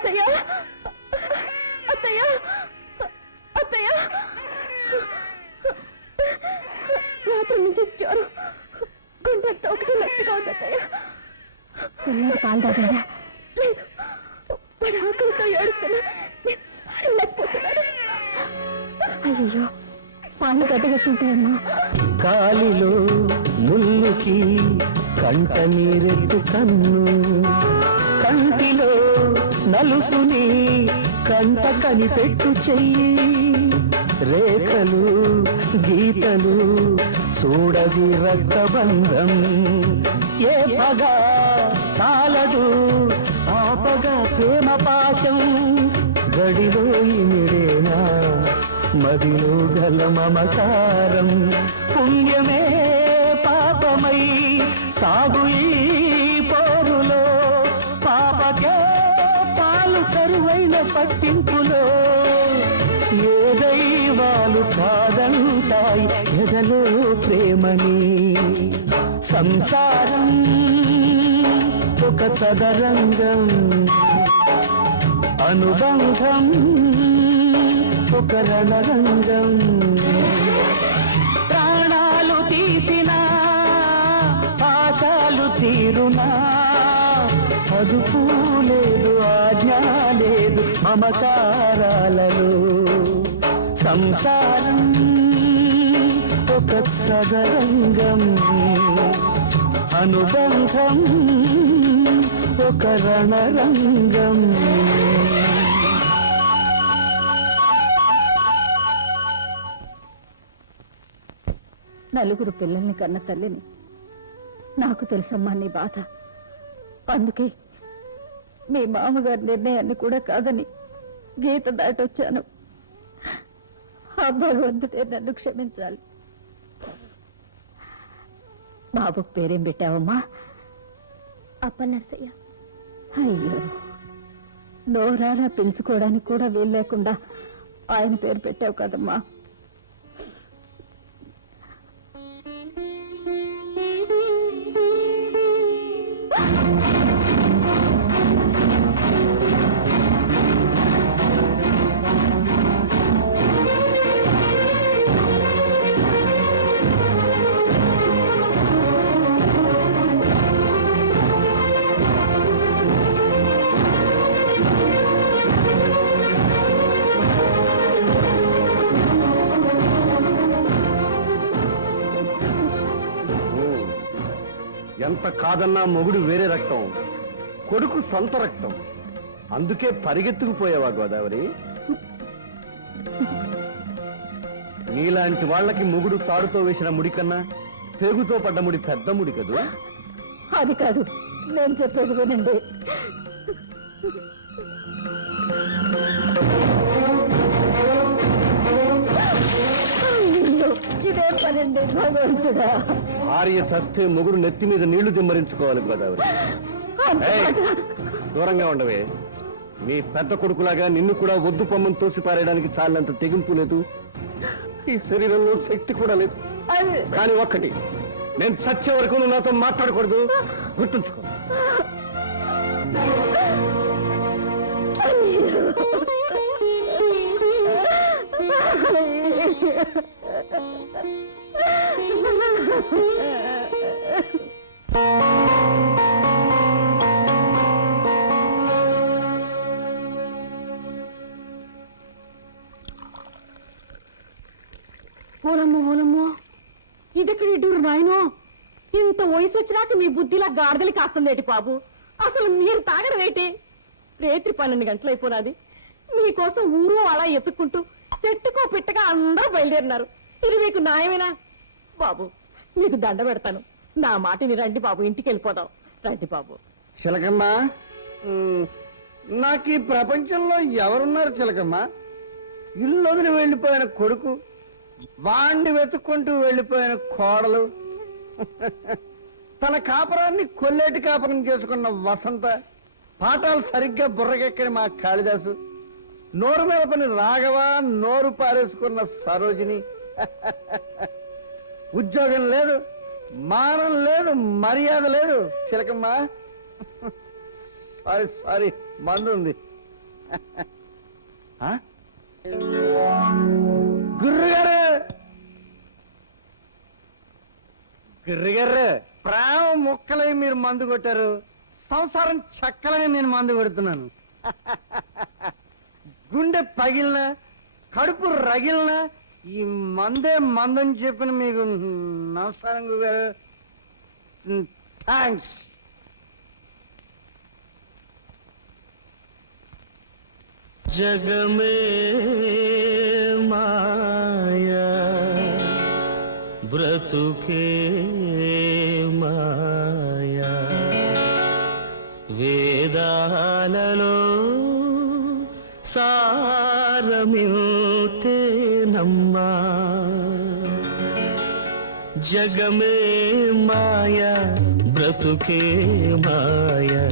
అత్తయ్య అత్తయ్య అత్తయ్య రాత్రి నుంచి జ్వరం గుండెంత ఒకటి నొప్పిగా ఉంది అత్తయ్య. పిల్లలు పాలు తాగారా? లేదు, వాడు ఆకలితో ఏడుస్తున్నా లేకపోతున్నాడు. అయ్యో, పాలు గడ్డగట్టుంటాయమ్మా. కాలిలో ముల్లుకి కంట నీరెత్తు కన్ను, కంటిలో నలుసుని కంట కనిపెట్టు చెయ్యి, రేఖలు గీతలు చూడది రక్తబంధం. ఏ పగ చాలదు ఆపగా ప్రేమ పాశం, గడిలో ఇమిడేనా మదిలో గల మమకారం. పుణ్యమే పాపమై సాగు ఈ పోరులో, పాపకే పాలు కరువైన పట్టింపులో, ఏ దైవాలు కాదంటాయి ఎదలో ప్రేమని. సంసారం ఒక చదరంగం, అనుబంధం ఒక రణరంగం. ప్రాణాలు తీసిన ఆశలు తీరునా, అదుపు లేదు ఆజ్ఞ లేదు మమకారాలలో. సంసారం ఒక సదరంగం, అనుబంధం ఒక రణరంగం. నలుగురు పిల్లల్ని కన్న తల్లిని, నాకు తెలుసమ్మా నీ బాధ. అందుకే మీ మామగారి నిర్ణయాన్ని కూడా కాదని గీత దాటొచ్చాను. ఆ భగవంతుడే నన్ను క్షమించాలి. బాబు పేరేం పెట్టావమ్మా? అప్పనర్సయ్య. అయ్యో, నోరారా పిలుచుకోవడానికి కూడా వీలు లేకుండా ఆయన పేరు పెట్టావు కదమ్మా. ఎంత కాదన్నా మొగుడు వేరే రక్తం, కొడుకు సొంత రక్తం. అందుకే పరిగెత్తుకుపోయావా గోదావరి? నీలాంటి వాళ్ళకి మొగుడు తాడుతో వేసిన ముడి కన్నా పేగుతో పడ్డ ముడి పెద్ద ముడి కదూ. అది కాదు, నేను చెప్పేది వినండి. ఇదే పనండి భగవంతుడా. భార్య చస్తే మొగుడు నెత్తి మీద నీళ్లు దిమ్మరించుకోవాలి గోదావరి. దూరంగా ఉండవే. మీ పెద్ద కొడుకులాగా నిన్ను కూడా ఒద్దు పొమ్మను తోసి పారేయడానికి చాలంత తెగింపు లేదు, ఈ శరీరంలో శక్తి కూడా లేదు. కానీ ఒక్కటి, నేను చచ్చే వరకు నువ్వు నాతో మాట్లాడకూడదు, గుర్తుంచుకో. ఓలమ్మో, ఇదెక్కడి ఇడ్డూరు నాయనో. ఇంత వయసు వచ్చినాక మీ బుద్ధిలా గాడిదలి కాస్తుందేటి బాబు? అసలు మీరు తాగడం ఏంటి? రేత్రి 12 గంటలు అయిపోయినది. మీకోసం ఊరు అలా ఎత్తుక్కుంటూ చెట్టుకో పిట్టగా అందరూ బయలుదేరినారు. ఇది మీకు న్యాయమేనా బాబు? మీకు దండ పెడతాను, నా మాటని రండి బాబు, ఇంటికి వెళ్ళిపోదాం. రండి బాబు. చిలకమ్మ, నాకు ఈ ప్రపంచంలో ఎవరున్నారు చిలకమ్మ? ఇల్లు వదిలి వెళ్ళిపోయిన కొడుకు, వాణ్ణి వెతుక్కుంటూ వెళ్ళిపోయిన కోడలు, తన కాపురాన్ని కొల్లేటి కాపురం చేసుకున్న వసంత, పాఠాలు సరిగ్గా బుర్రకెక్కని మా కాళిదాసు, నోరు మీద పని రాఘవ, నోరు పారేసుకున్న సరోజిని. ఉద్యోగం లేదు, మానం లేదు, మర్యాద లేదు చిలకమ్మ. సారీ మందు ఉంది, గుర్రుగారు గుర్రుగారు ప్రేమ ముక్కలై మీరు మందు కొట్టారు, సంసారం చక్కలై నేను మందు కొడుతున్నాను. గుండె పగిలిన కడుపు రగిలిన ఈ మందే మందని చెప్పిన మీకు నమస్కారం గురుగారు. థ్యాంక్స్. జగమే మాయా బ్రతుకే మాయా వేదాలలో సారమిల్తేనమ్మా జగమే మాయా బ్రతుకే మాయా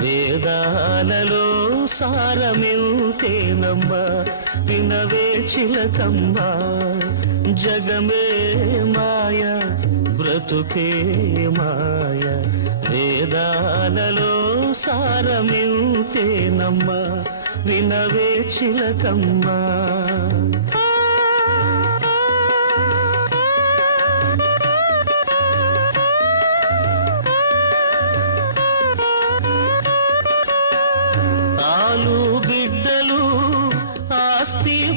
వేదాలలో సారమిల్తేనమ్మా వినవే చిలకమ్మా జగమే మాయా బ్రతుకే మాయా వేదాలలో సారమిల్తేనమ్మా వినవే చిలకమ్మా.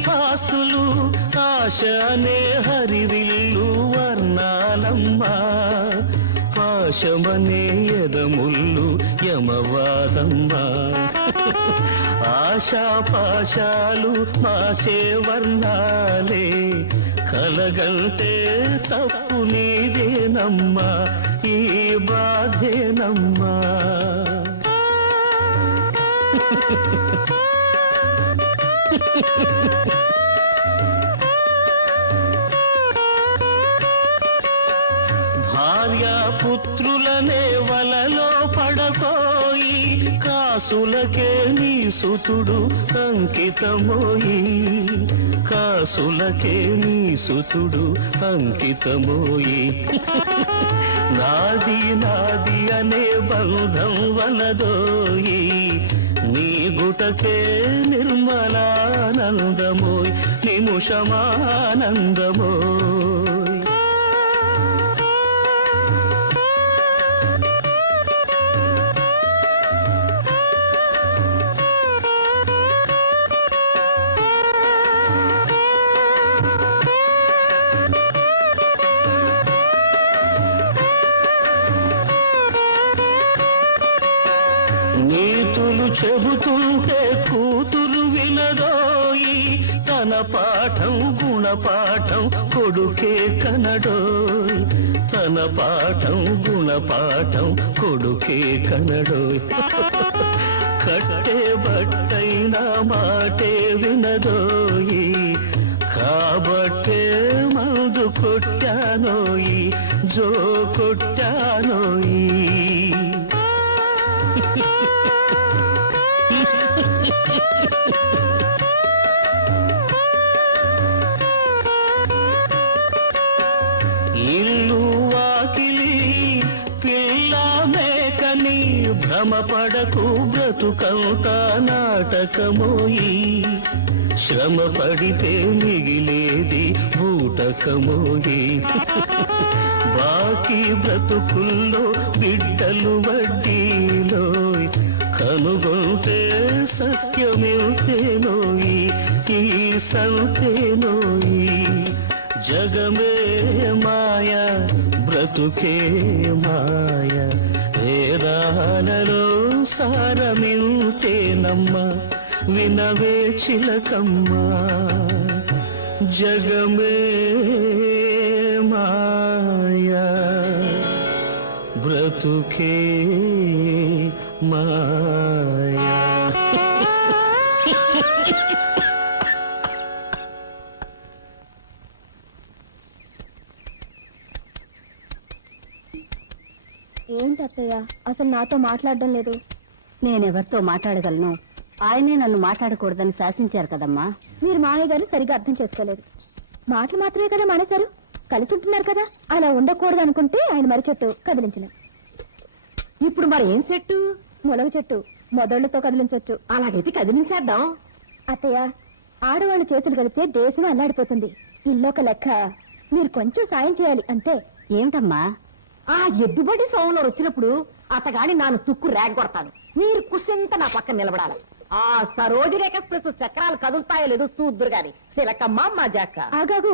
పాస్తులు ఆశనే హరివిల్లు వర్ణాలమ్మా పాశమనే ఎదముల్లు యమవాదమ్మా ఆశా పాశాలు మాసే వర్ణాలే కలగంటే తప్పు నీదేనమ్మా ఈ బాధేనమ్మా. భార్యాపుత్రులనే వలలో పడపోయి కాసులకే నీ సుతుడు అంకితమోయి కాసులకే నీ సుతుడు అంకితమోయి నాది నాది అనే బంధం వలదోయి నీ గుటకే నిర్మలానందమోయ్ నిముషమానందమోయ్. నీతులు చెబుతుంటే కూతురు వినదోయి తన పాఠం గుణపాఠం కొడుకే కనడోయ్ తన పాఠం గుణపాఠం కొడుకే కనడోయ్ కట్టే బట్టైన మాటే వినదోయి కాబట్టే మందు కొట్టానోయి జో కొట్టానోయి. ఇల్లు వాకిలి పిల్ల మేకని భ్రమపడకు బ్రతుకంతా నాటకమోయి శ్రమ పడితే మిగిలేది బూటకమోయి బాకీ బ్రతుకుల్లో బిడ్డలు వడ్డీలో కనుగొంటే సత్యమేతేనోయి ఈ సంతేనోయి జగమే మాయా బ్రతుకే మాయా వేదాలలో సారమిల్తేనమ్మా వినవే చిలకమ్మా జగమే మాయా బ్రతుకే మాయా. ఏంటి అత్తయ్య అసలు నాతో మాట్లాడడం లేదు? నేనెవరితో మాట్లాడగలను? ఆయనే నన్ను మాట్లాడకూడదని శాసించారు కదమ్మా. మీరు మామయ్య గారు సరిగా అర్థం చేసుకోలేదు. మాటలు మాత్రమే కదా మానేశారు, కలిసి ఉంటున్నారు కదా. అలా ఉండకూడదు అనుకుంటే ఆయన మరి చెట్టు కదిలించలేదు. ఇప్పుడు మరి ఏం చెట్టు? ములగ చెట్టు. మొదళ్లతో కదిలించొచ్చు. అలాగైతే కదిలించేద్దాం. అత్తయ్య, ఆడవాళ్ళు చేతులు కలిపితే దేశం అల్లాడిపోతుంది. ఇల్లొక లెక్క. మీరు కొంచెం సాయం చేయాలి అంతే. ఏమిటమ్మా? ఆ ఎద్దుబడి సోమలో వచ్చినప్పుడు అతగాని నాను తుక్కు రేగొడతాను. మీరు కుసింత నా పక్కన నిలబడాలి. ఆ సరోజిని ఎక్స్ప్రెస్ చక్రాలు కదులుతాయో లేదో చూద్దురు గాని. సిలకమ్మ మా జాక్క. ఆగాగు,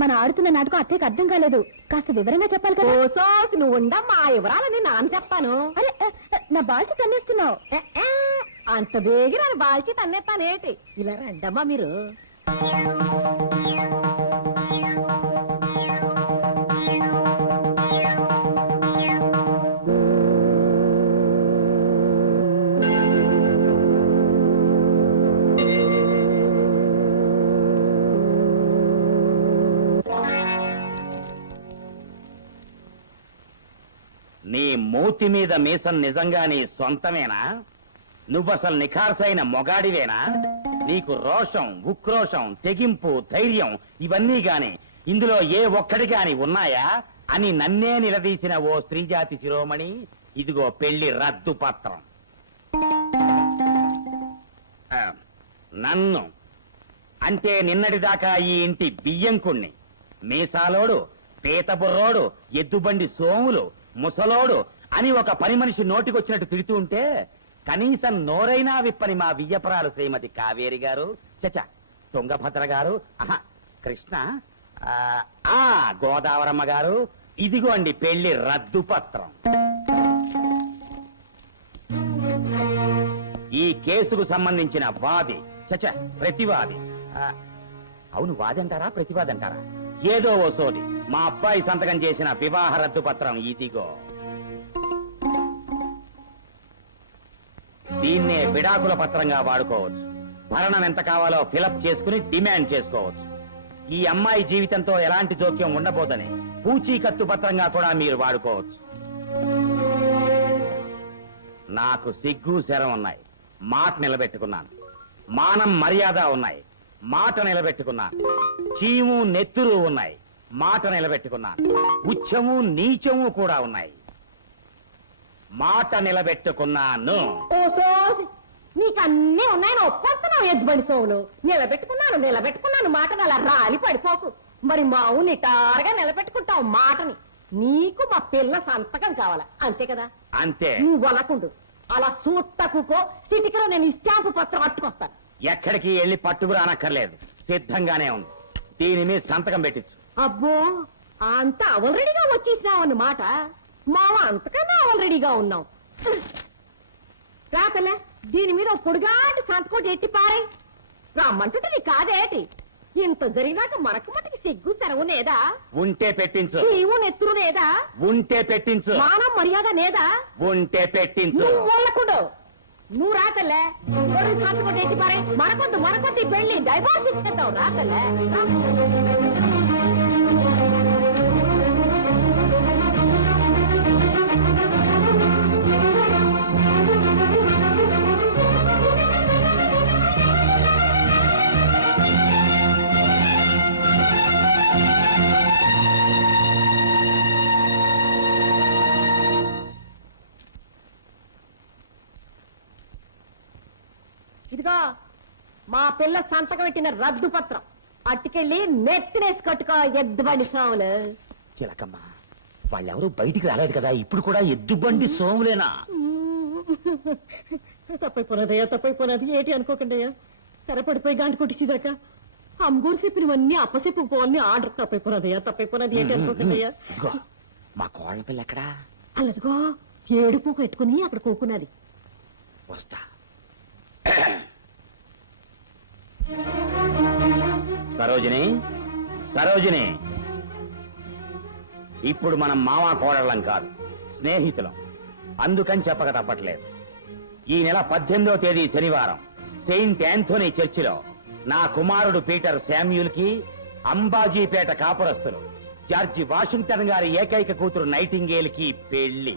మన ఆడుతున్న నాటకం అత్తయ్యకి అర్థం కాలేదు. కాస్త వివరంగా చెప్పాలి కదా. ఓసోసి నువ్వు ఉండమ్మా, వివరాలని నాన్న చెప్తాను. అరే, నా బాల్చి తన్నేస్తున్నావు. అంత బేగిరాని బాల్చి తన్నేస్తానేటి. ఇలా రండమ్మా మీరు. నీ మూతి మీద మీసం నిజంగా నీ సొంతమేనా? నువ్వసలు నిఖార్సైన మొగాడివేనా? నీకు రోషం, ఉక్రోషం, తెగింపు, ధైర్యం ఇవన్నీ గాని ఇందులో ఏ ఒక్కడి గాని ఉన్నాయా అని నన్నే నిలదీసిన ఓ స్త్రీజాతి శిరోమణి, ఇదిగో పెళ్లి రద్దు పత్రం. నన్ను అంటే నిన్నటిదాకా ఈ ఇంటి బియ్యంకుణ్ణి, మీసాలోడు, పీతబుర్రోడు, ఎద్దుబండి సోములు, ముసలోడు అని ఒక పని మనిషి నోటికొచ్చినట్టు తిడుతూ ఉంటే కనీసం నోరైనా విప్పని మా వియ్యపురాలు శ్రీమతి కావేరి గారు, చచ తుంగభద్ర గారు, కృష్ణ, గోదావరమ్మ గారు, ఇదిగోండి పెళ్లి రద్దు పత్రం. ఈ కేసుకు సంబంధించిన వాది, చచ ప్రతివాది, అవును వాది అంటారా ప్రతివాది అంటారా, ఏదో ఓ సోది మా అబ్బాయి సంతకం చేసిన వివాహ రద్దు పత్రం ఇదిగో. దీన్నే విడాకుల పత్రంగా వాడుకోవచ్చు. భరణం ఎంత కావాలో ఫిలప్ చేసుకుని డిమాండ్ చేసుకోవచ్చు. ఈ అమ్మాయి జీవితంతో ఎలాంటి జోక్యం ఉండబోదని పూచీకత్తు పత్రంగా కూడా మీరు వాడుకోవచ్చు. నాకు సిగ్గు శరం ఉన్నాయి, మాట నిలబెట్టుకున్నాను. మానం మర్యాద ఉన్నాయి, మాట నిలబెట్టుకున్నాను. చీము నెత్తురు ఉన్నాయి, మాట నిలబెట్టుకున్నాను. ఉచ్చము నీచము కూడా ఉన్నాయి, మాట నిలబెట్టుకున్నాను. ఓసోసి నీకన్నీ ఉన్నాయని ఒప్పుకుంటున్నావు. ఎద్దుబండి సోములు నిలబెట్టుకున్నాను మాటను అలా రాలి పడిపోకు. మరి మావు నిటారుగా నిలబెట్టుకుంటావు మాటని. నీకు మా పిల్ల సంతకం కావాలా అంతే కదా? అంతే. నువ్వు అనకుండు, అలా సూత్తకుకో. సిటికలో నేను స్టాంపు పత్రం అట్టుకొస్తాను. ఎక్కడికి వెళ్ళి పట్టుకురానక్కర్లేదు, సిద్ధంగానే ఉంది. దీని మీద సంతకం పెట్టించు. అబ్బో, అంత ఆల్రెడీగా వచ్చేసినావు అన్నమాట. మావ అంతకన్నా ఆల్రెడీగా ఉన్నావు. రాతలే, దీని మీద పొడుగాటి సంతకోటి ఎట్టి పారే. రమ్మంటుంటే నీ కాదేటి? ఇంత జరిగినాక మనకు మటుకి సిగ్గు సెలవు నేదా? ఉంటే పెట్టించు. నీవు నెత్తురు నేదా? ఉంటే పెట్టించు. మానం మర్యాద నేదా? ఉంటే పెట్టించు. నువ్వు వాళ్ళకుడు. నువ్వు రాతలే, సంతకోటి ఎట్టి పారే. మనకొద్దు పెళ్లి డైవర్స్ ఇచ్చేద్దాం. రాతలే. ఇదిగో మా పిల్ల సంతకం పెట్టిన రద్దు పత్రం. అట్టుకెళ్ళి నెత్తినేసి కట్టుకో ఎద్దుబండి సోములు. చిలకమ్మ, వాళ్ళెవరూ బయటికి రాలేదు కదా, ఇప్పుడు కూడా ఎద్దుబండి సోములేనా? తప్పైపోయినది ఏటి అనుకోకండి. తెరపడిపోయి గాంటి కొట్టిసిదాక అమ్మగూరు చెప్పినవన్నీ అప్పచెప్పుకోవాలని ఆర్డర్. తప్పైపోయినది ఏటి అనుకోకండి. ఇదిగో, మా కోళ్ళ పిల్ల ఎక్కడా? అలాదిగో ఏడుపు పెట్టుకుని అక్కడ కూకున్నది. వస్తా. సరోజిని, ఇప్పుడు మనం మామా కోడళ్ళం కాదు, స్నేహితులం. అందుకని చెప్పక తప్పట్లేదు. ఈ నెల 18వ తేదీ శనివారం సెయింట్ యాంథోనీ చర్చిలో నా కుమారుడు పీటర్ శామ్యూల్ కి అంబాజీపేట కాపురస్తులు జార్జి వాషింగ్టన్ గారి ఏకైక కూతురు నైటింగేల్ కి పెళ్లి.